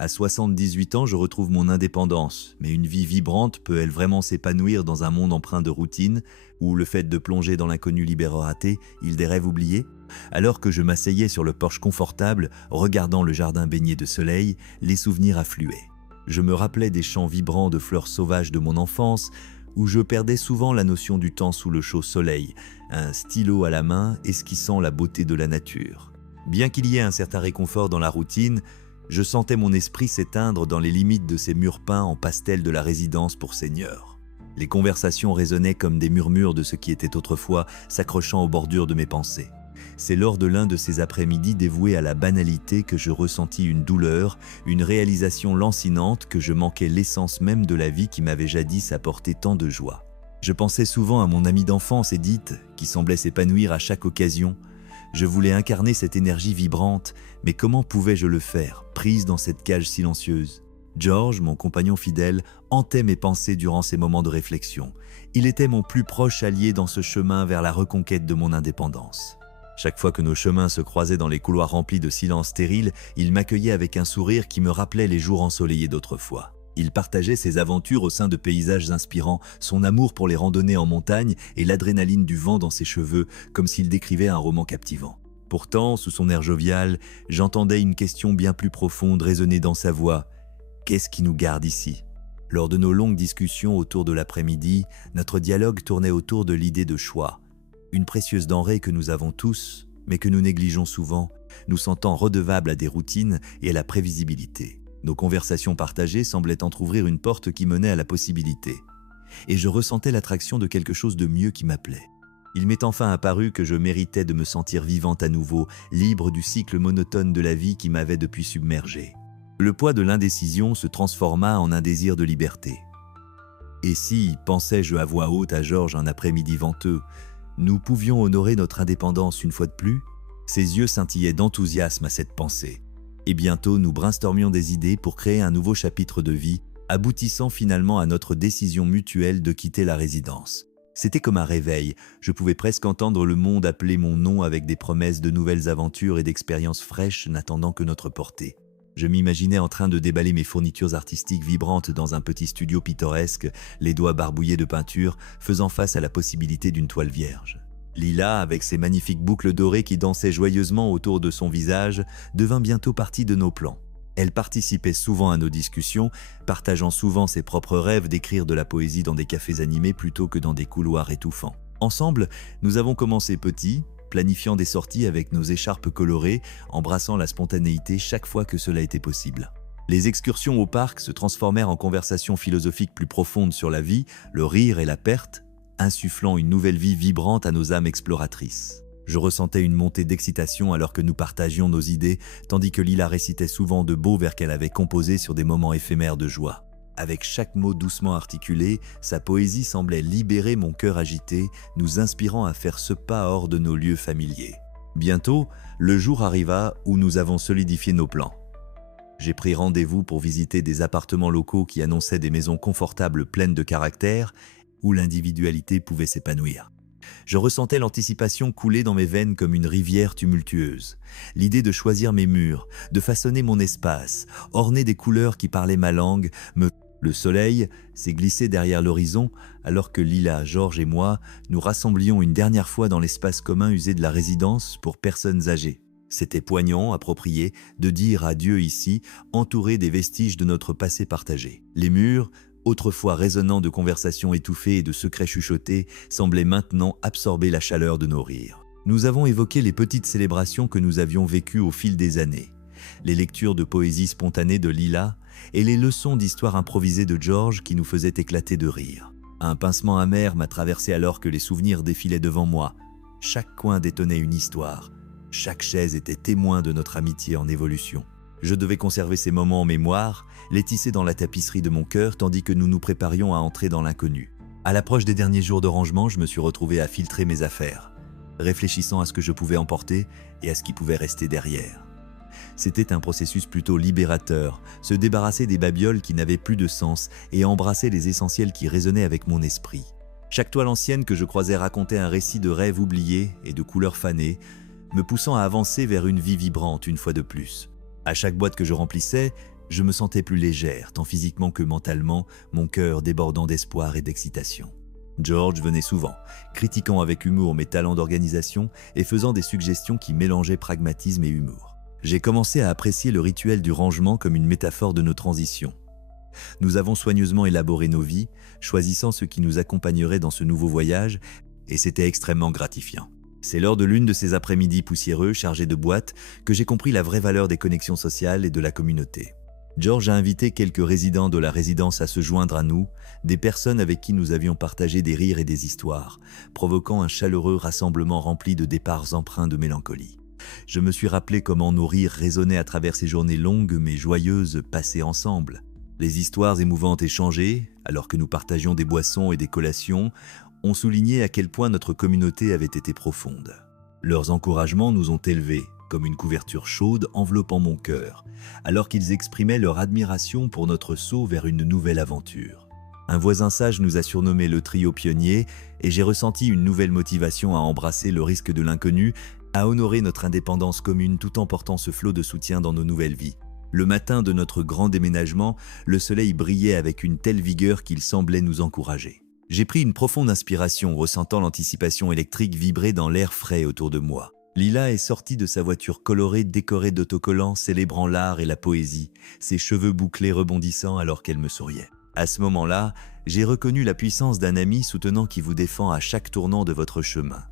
À 78 ans, je retrouve mon indépendance, mais une vie vibrante peut-elle vraiment s'épanouir dans un monde empreint de routine, où le fait de plonger dans l'inconnu libérera-t-il des rêves oubliés? Alors que je m'asseyais sur le porche confortable, regardant le jardin baigné de soleil, les souvenirs affluaient. Je me rappelais des champs vibrants de fleurs sauvages de mon enfance, où je perdais souvent la notion du temps sous le chaud soleil, un stylo à la main esquissant la beauté de la nature. Bien qu'il y ait un certain réconfort dans la routine, je sentais mon esprit s'éteindre dans les limites de ces murs peints en pastel de la résidence pour seigneurs. Les conversations résonnaient comme des murmures de ce qui était autrefois, s'accrochant aux bordures de mes pensées. C'est lors de l'un de ces après-midi dévoués à la banalité que je ressentis une douleur, une réalisation lancinante que je manquais l'essence même de la vie qui m'avait jadis apporté tant de joie. Je pensais souvent à mon amie d'enfance Edith, qui semblait s'épanouir à chaque occasion. Je voulais incarner cette énergie vibrante, mais comment pouvais-je le faire, prise dans cette cage silencieuse? George, mon compagnon fidèle, hantait mes pensées durant ces moments de réflexion. Il était mon plus proche allié dans ce chemin vers la reconquête de mon indépendance. Chaque fois que nos chemins se croisaient dans les couloirs remplis de silence stérile, il m'accueillait avec un sourire qui me rappelait les jours ensoleillés d'autrefois. Il partageait ses aventures au sein de paysages inspirants, son amour pour les randonnées en montagne et l'adrénaline du vent dans ses cheveux, comme s'il décrivait un roman captivant. Pourtant, sous son air jovial, j'entendais une question bien plus profonde résonner dans sa voix. Qu'est-ce qui nous garde ici? Lors de nos longues discussions autour de l'après-midi, notre dialogue tournait autour de l'idée de choix. Une précieuse denrée que nous avons tous, mais que nous négligeons souvent, nous sentant redevables à des routines et à la prévisibilité. Nos conversations partagées semblaient entrouvrir une porte qui menait à la possibilité. Et je ressentais l'attraction de quelque chose de mieux qui m'appelait. Il m'est enfin apparu que je méritais de me sentir vivante à nouveau, libre du cycle monotone de la vie qui m'avait depuis submergé. Le poids de l'indécision se transforma en un désir de liberté. Et si, pensais-je à voix haute à Georges un après-midi venteux, nous pouvions honorer notre indépendance une fois de plus? Ses yeux scintillaient d'enthousiasme à cette pensée. Et bientôt, nous brainstormions des idées pour créer un nouveau chapitre de vie, aboutissant finalement à notre décision mutuelle de quitter la résidence. C'était comme un réveil, je pouvais presque entendre le monde appeler mon nom avec des promesses de nouvelles aventures et d'expériences fraîches n'attendant que notre portée. Je m'imaginais en train de déballer mes fournitures artistiques vibrantes dans un petit studio pittoresque, les doigts barbouillés de peinture, faisant face à la possibilité d'une toile vierge. Lila, avec ses magnifiques boucles dorées qui dansaient joyeusement autour de son visage, devint bientôt partie de nos plans. Elle participait souvent à nos discussions, partageant souvent ses propres rêves d'écrire de la poésie dans des cafés animés plutôt que dans des couloirs étouffants. Ensemble, nous avons commencé petit, planifiant des sorties avec nos écharpes colorées, embrassant la spontanéité chaque fois que cela était possible. Les excursions au parc se transformèrent en conversations philosophiques plus profondes sur la vie, le rire et la perte, insufflant une nouvelle vie vibrante à nos âmes exploratrices. Je ressentais une montée d'excitation alors que nous partagions nos idées, tandis que Lila récitait souvent de beaux vers qu'elle avait composés sur des moments éphémères de joie. Avec chaque mot doucement articulé, sa poésie semblait libérer mon cœur agité, nous inspirant à faire ce pas hors de nos lieux familiers. Bientôt, le jour arriva où nous avons solidifié nos plans. J'ai pris rendez-vous pour visiter des appartements locaux qui annonçaient des maisons confortables pleines de caractère, où l'individualité pouvait s'épanouir. Je ressentais l'anticipation couler dans mes veines comme une rivière tumultueuse. L'idée de choisir mes murs, de façonner mon espace, orner des couleurs qui parlaient ma langue, Le soleil s'est glissé derrière l'horizon alors que Lila, Georges et moi nous rassemblions une dernière fois dans l'espace commun usé de la résidence pour personnes âgées. C'était poignant, approprié, de dire adieu ici, entouré des vestiges de notre passé partagé. Les murs, autrefois résonnants de conversations étouffées et de secrets chuchotés, semblaient maintenant absorber la chaleur de nos rires. Nous avons évoqué les petites célébrations que nous avions vécues au fil des années, les lectures de poésie spontanée de Lila et les leçons d'histoire improvisées de George qui nous faisaient éclater de rire. Un pincement amer m'a traversé alors que les souvenirs défilaient devant moi. Chaque coin détenait une histoire, chaque chaise était témoin de notre amitié en évolution. Je devais conserver ces moments en mémoire, les tisser dans la tapisserie de mon cœur tandis que nous nous préparions à entrer dans l'inconnu. À l'approche des derniers jours de rangement, je me suis retrouvé à filtrer mes affaires, réfléchissant à ce que je pouvais emporter et à ce qui pouvait rester derrière. C'était un processus plutôt libérateur, se débarrasser des babioles qui n'avaient plus de sens et embrasser les essentiels qui résonnaient avec mon esprit. Chaque toile ancienne que je croisais racontait un récit de rêves oubliés et de couleurs fanées, me poussant à avancer vers une vie vibrante une fois de plus. À chaque boîte que je remplissais, Je me sentais plus légère, tant physiquement que mentalement, mon cœur débordant d'espoir et d'excitation. George venait souvent, critiquant avec humour mes talents d'organisation et faisant des suggestions qui mélangeaient pragmatisme et humour. J'ai commencé à apprécier le rituel du rangement comme une métaphore de nos transitions. Nous avons soigneusement élaboré nos vies, choisissant ce qui nous accompagnerait dans ce nouveau voyage, et c'était extrêmement gratifiant. C'est lors de l'une de ces après-midi poussiéreux, chargés de boîtes, que j'ai compris la vraie valeur des connexions sociales et de la communauté. George a invité quelques résidents de la résidence à se joindre à nous, des personnes avec qui nous avions partagé des rires et des histoires, provoquant un chaleureux rassemblement rempli de départs empreints de mélancolie. Je me suis rappelé comment nos rires résonnaient à travers ces journées longues mais joyeuses passées ensemble. Les histoires émouvantes échangées, alors que nous partagions des boissons et des collations, ont souligné à quel point notre communauté avait été profonde. Leurs encouragements nous ont élevés, comme une couverture chaude enveloppant mon cœur, alors qu'ils exprimaient leur admiration pour notre saut vers une nouvelle aventure. Un voisin sage nous a surnommé le trio pionnier et j'ai ressenti une nouvelle motivation à embrasser le risque de l'inconnu, à honorer notre indépendance commune tout en portant ce flot de soutien dans nos nouvelles vies. Le matin de notre grand déménagement, le soleil brillait avec une telle vigueur qu'il semblait nous encourager. J'ai pris une profonde inspiration, ressentant l'anticipation électrique vibrer dans l'air frais autour de moi. Lila est sortie de sa voiture colorée décorée d'autocollants célébrant l'art et la poésie, ses cheveux bouclés rebondissant alors qu'elle me souriait. À ce moment-là, j'ai reconnu la puissance d'un ami soutenant qui vous défend à chaque tournant de votre chemin.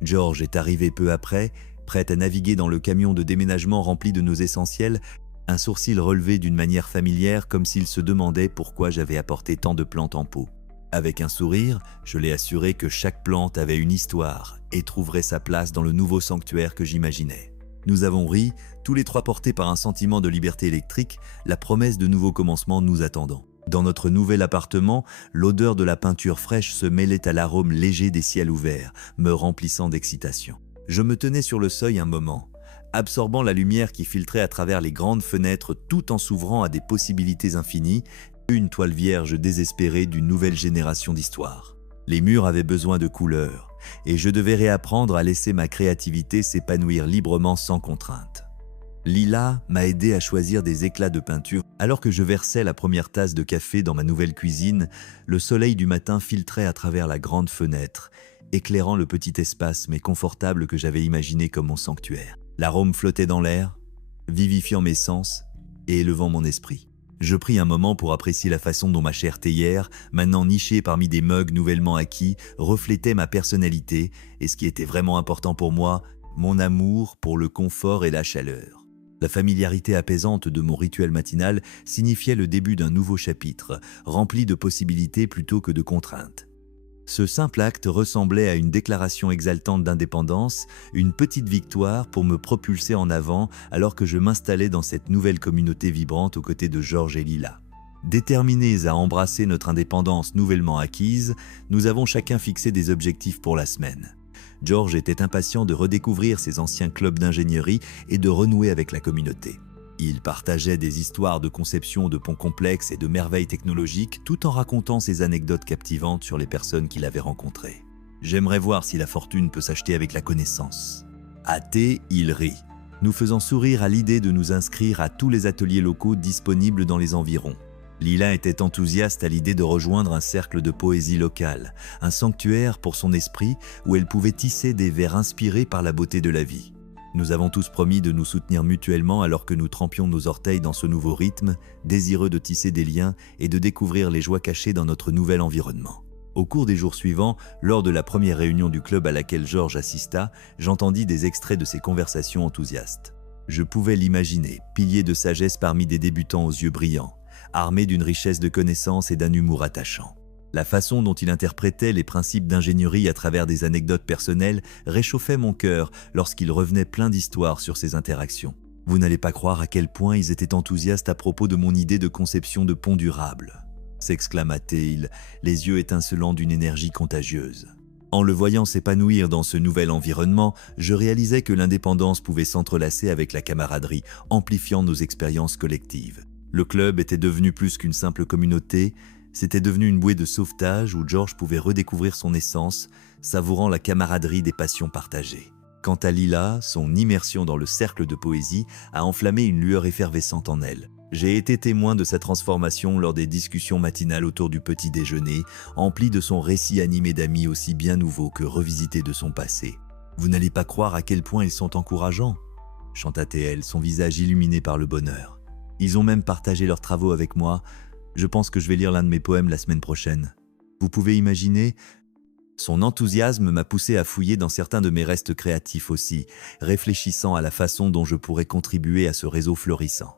George est arrivé peu après, prêt à naviguer dans le camion de déménagement rempli de nos essentiels, un sourcil relevé d'une manière familière comme s'il se demandait pourquoi j'avais apporté tant de plantes en pot. Avec un sourire, je l'ai assuré que chaque plante avait une histoire et trouverait sa place dans le nouveau sanctuaire que j'imaginais. Nous avons ri, tous les trois portés par un sentiment de liberté électrique, la promesse de nouveaux commencements nous attendant. Dans notre nouvel appartement, l'odeur de la peinture fraîche se mêlait à l'arôme léger des ciels ouverts, me remplissant d'excitation. Je me tenais sur le seuil un moment, absorbant la lumière qui filtrait à travers les grandes fenêtres tout en s'ouvrant à des possibilités infinies, une toile vierge désespérée d'une nouvelle génération d'histoires. Les murs avaient besoin de couleurs, et je devais réapprendre à laisser ma créativité s'épanouir librement sans contrainte. Lila m'a aidé à choisir des éclats de peinture. Alors que je versais la première tasse de café dans ma nouvelle cuisine, le soleil du matin filtrait à travers la grande fenêtre, éclairant le petit espace mais confortable que j'avais imaginé comme mon sanctuaire. L'arôme flottait dans l'air, vivifiant mes sens et élevant mon esprit. Je pris un moment pour apprécier la façon dont ma chère théière, maintenant nichée parmi des mugs nouvellement acquis, reflétait ma personnalité et ce qui était vraiment important pour moi, mon amour pour le confort et la chaleur. La familiarité apaisante de mon rituel matinal signifiait le début d'un nouveau chapitre, rempli de possibilités plutôt que de contraintes. Ce simple acte ressemblait à une déclaration exaltante d'indépendance, une petite victoire pour me propulser en avant alors que je m'installais dans cette nouvelle communauté vibrante aux côtés de George et Lila. Déterminés à embrasser notre indépendance nouvellement acquise, nous avons chacun fixé des objectifs pour la semaine. George était impatient de redécouvrir ses anciens clubs d'ingénierie et de renouer avec la communauté. Il partageait des histoires de conception de ponts complexes et de merveilles technologiques tout en racontant ses anecdotes captivantes sur les personnes qu'il avait rencontrées. J'aimerais voir si la fortune peut s'acheter avec la connaissance. Hâté, il rit, nous faisant sourire à l'idée de nous inscrire à tous les ateliers locaux disponibles dans les environs. Lila était enthousiaste à l'idée de rejoindre un cercle de poésie locale, un sanctuaire pour son esprit où elle pouvait tisser des vers inspirés par la beauté de la vie. Nous avons tous promis de nous soutenir mutuellement alors que nous trempions nos orteils dans ce nouveau rythme, désireux de tisser des liens et de découvrir les joies cachées dans notre nouvel environnement. Au cours des jours suivants, lors de la première réunion du club à laquelle George assista, j'entendis des extraits de ses conversations enthousiastes. Je pouvais l'imaginer, pilier de sagesse parmi des débutants aux yeux brillants, armé d'une richesse de connaissances et d'un humour attachant. La façon dont il interprétait les principes d'ingénierie à travers des anecdotes personnelles réchauffait mon cœur lorsqu'il revenait plein d'histoires sur ces interactions. Vous n'allez pas croire à quel point ils étaient enthousiastes à propos de mon idée de conception de pont durable, s'exclama-t-il, les yeux étincelants d'une énergie contagieuse. En le voyant s'épanouir dans ce nouvel environnement, je réalisais que l'indépendance pouvait s'entrelacer avec la camaraderie, amplifiant nos expériences collectives. Le club était devenu plus qu'une simple communauté, c'était devenu une bouée de sauvetage où George pouvait redécouvrir son essence, savourant la camaraderie des passions partagées. Quant à Lila, son immersion dans le cercle de poésie a enflammé une lueur effervescente en elle. J'ai été témoin de sa transformation lors des discussions matinales autour du petit déjeuner, emplies de son récit animé d'amis aussi bien nouveaux que revisités de son passé. « Vous n'allez pas croire à quel point ils sont encourageants » chanta-t-elle, son visage illuminé par le bonheur. « Ils ont même partagé leurs travaux avec moi. Je pense que je vais lire l'un de mes poèmes la semaine prochaine. Vous pouvez imaginer ?» Son enthousiasme m'a poussé à fouiller dans certains de mes restes créatifs aussi, réfléchissant à la façon dont je pourrais contribuer à ce réseau florissant.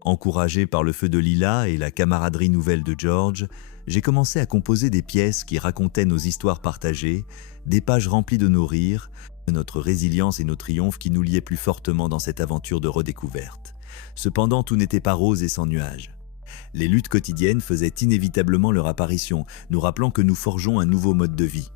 Encouragé par le feu de Lila et la camaraderie nouvelle de George, j'ai commencé à composer des pièces qui racontaient nos histoires partagées, des pages remplies de nos rires, de notre résilience et nos triomphes qui nous liaient plus fortement dans cette aventure de redécouverte. Cependant, tout n'était pas rose et sans nuages. Les luttes quotidiennes faisaient inévitablement leur apparition, nous rappelant que nous forgeons un nouveau mode de vie.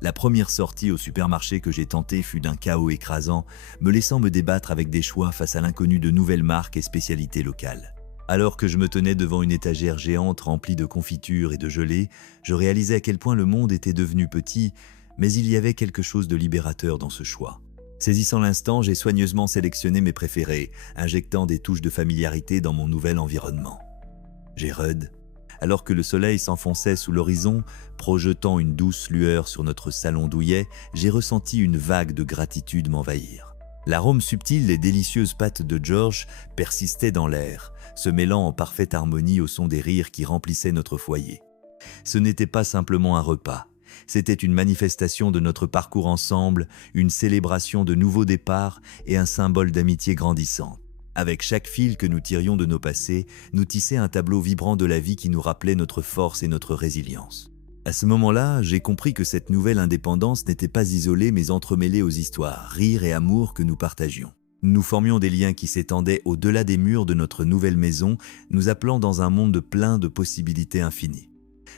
La première sortie au supermarché que j'ai tentée fut d'un chaos écrasant, me laissant me débattre avec des choix face à l'inconnu de nouvelles marques et spécialités locales. Alors que je me tenais devant une étagère géante remplie de confitures et de gelées, je réalisais à quel point le monde était devenu petit, mais il y avait quelque chose de libérateur dans ce choix. Saisissant l'instant, j'ai soigneusement sélectionné mes préférés, injectant des touches de familiarité dans mon nouvel environnement. Gérud, alors que le soleil s'enfonçait sous l'horizon, projetant une douce lueur sur notre salon douillet, j'ai ressenti une vague de gratitude m'envahir. L'arôme subtil des délicieuses pâtes de George persistait dans l'air, se mêlant en parfaite harmonie au son des rires qui remplissaient notre foyer. Ce n'était pas simplement un repas, c'était une manifestation de notre parcours ensemble, une célébration de nouveaux départs et un symbole d'amitié grandissante. Avec chaque fil que nous tirions de nos passés, nous tissait un tableau vibrant de la vie qui nous rappelait notre force et notre résilience. À ce moment-là, j'ai compris que cette nouvelle indépendance n'était pas isolée mais entremêlée aux histoires, rires et amours que nous partagions. Nous formions des liens qui s'étendaient au-delà des murs de notre nouvelle maison, nous appelant dans un monde plein de possibilités infinies.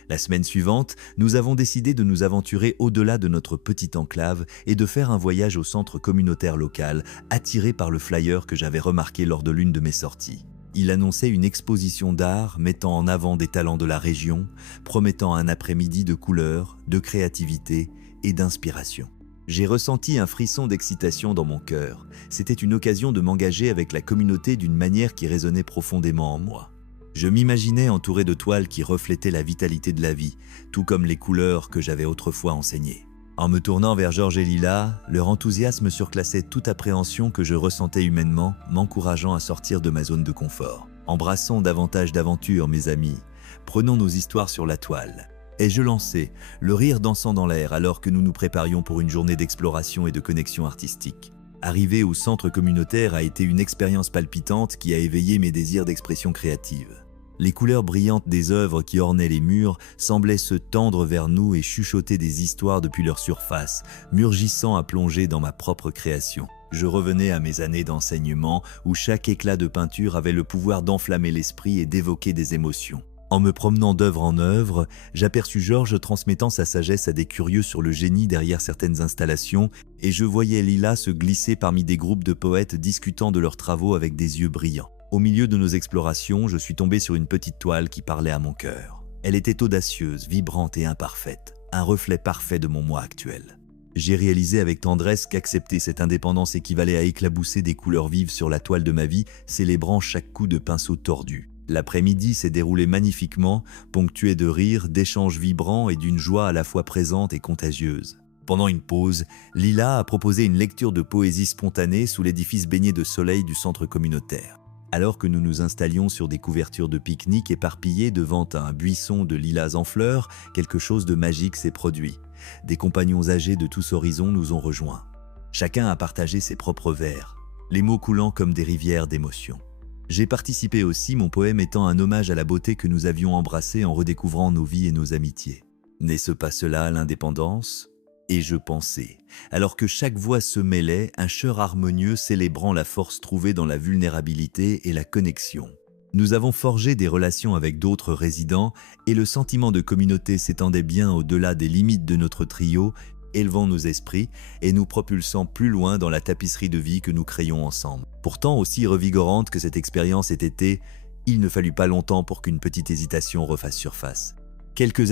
La semaine suivante, nous avons décidé de nous aventurer au-delà de notre petite enclave et de faire un voyage au centre communautaire local, attiré par le flyer que j'avais remarqué lors de l'une de mes sorties. Il annonçait une exposition d'art mettant en avant des talents de la région, promettant un après-midi de couleurs, de créativité et d'inspiration. J'ai ressenti un frisson d'excitation dans mon cœur. C'était une occasion de m'engager avec la communauté d'une manière qui résonnait profondément en moi. Je m'imaginais entouré de toiles qui reflétaient la vitalité de la vie, tout comme les couleurs que j'avais autrefois enseignées. En me tournant vers George et Lila, leur enthousiasme surclassait toute appréhension que je ressentais humainement, m'encourageant à sortir de ma zone de confort. Embrassons davantage d'aventures, mes amis. Prenons nos histoires sur la toile. Et je lançais, le rire dansant dans l'air alors que nous nous préparions pour une journée d'exploration et de connexion artistique. Arriver au centre communautaire a été une expérience palpitante qui a éveillé mes désirs d'expression créative. Les couleurs brillantes des œuvres qui ornaient les murs semblaient se tendre vers nous et chuchoter des histoires depuis leur surface, murgissant à plonger dans ma propre création. Je revenais à mes années d'enseignement où chaque éclat de peinture avait le pouvoir d'enflammer l'esprit et d'évoquer des émotions. En me promenant d'œuvre en œuvre, j'aperçus George transmettant sa sagesse à des curieux sur le génie derrière certaines installations et je voyais Lila se glisser parmi des groupes de poètes discutant de leurs travaux avec des yeux brillants. Au milieu de nos explorations, je suis tombé sur une petite toile qui parlait à mon cœur. Elle était audacieuse, vibrante et imparfaite, un reflet parfait de mon moi actuel. J'ai réalisé avec tendresse qu'accepter cette indépendance équivalait à éclabousser des couleurs vives sur la toile de ma vie, célébrant chaque coup de pinceau tordu. L'après-midi s'est déroulé magnifiquement, ponctué de rires, d'échanges vibrants et d'une joie à la fois présente et contagieuse. Pendant une pause, Lila a proposé une lecture de poésie spontanée sous l'édifice baigné de soleil du centre communautaire. Alors que nous nous installions sur des couvertures de pique-nique éparpillées devant un buisson de lilas en fleurs, quelque chose de magique s'est produit. Des compagnons âgés de tous horizons nous ont rejoints. Chacun a partagé ses propres vers, les mots coulant comme des rivières d'émotions. J'ai participé aussi, mon poème étant un hommage à la beauté que nous avions embrassée en redécouvrant nos vies et nos amitiés. N'est-ce pas cela l'indépendance ? Et je pensais, alors que chaque voix se mêlait, un chœur harmonieux célébrant la force trouvée dans la vulnérabilité et la connexion. Nous avons forgé des relations avec d'autres résidents et le sentiment de communauté s'étendait bien au-delà des limites de notre trio, élevant nos esprits et nous propulsant plus loin dans la tapisserie de vie que nous créions ensemble. Pourtant, aussi revigorante que cette expérience ait été, il ne fallut pas longtemps pour qu'une petite hésitation refasse surface. Quelques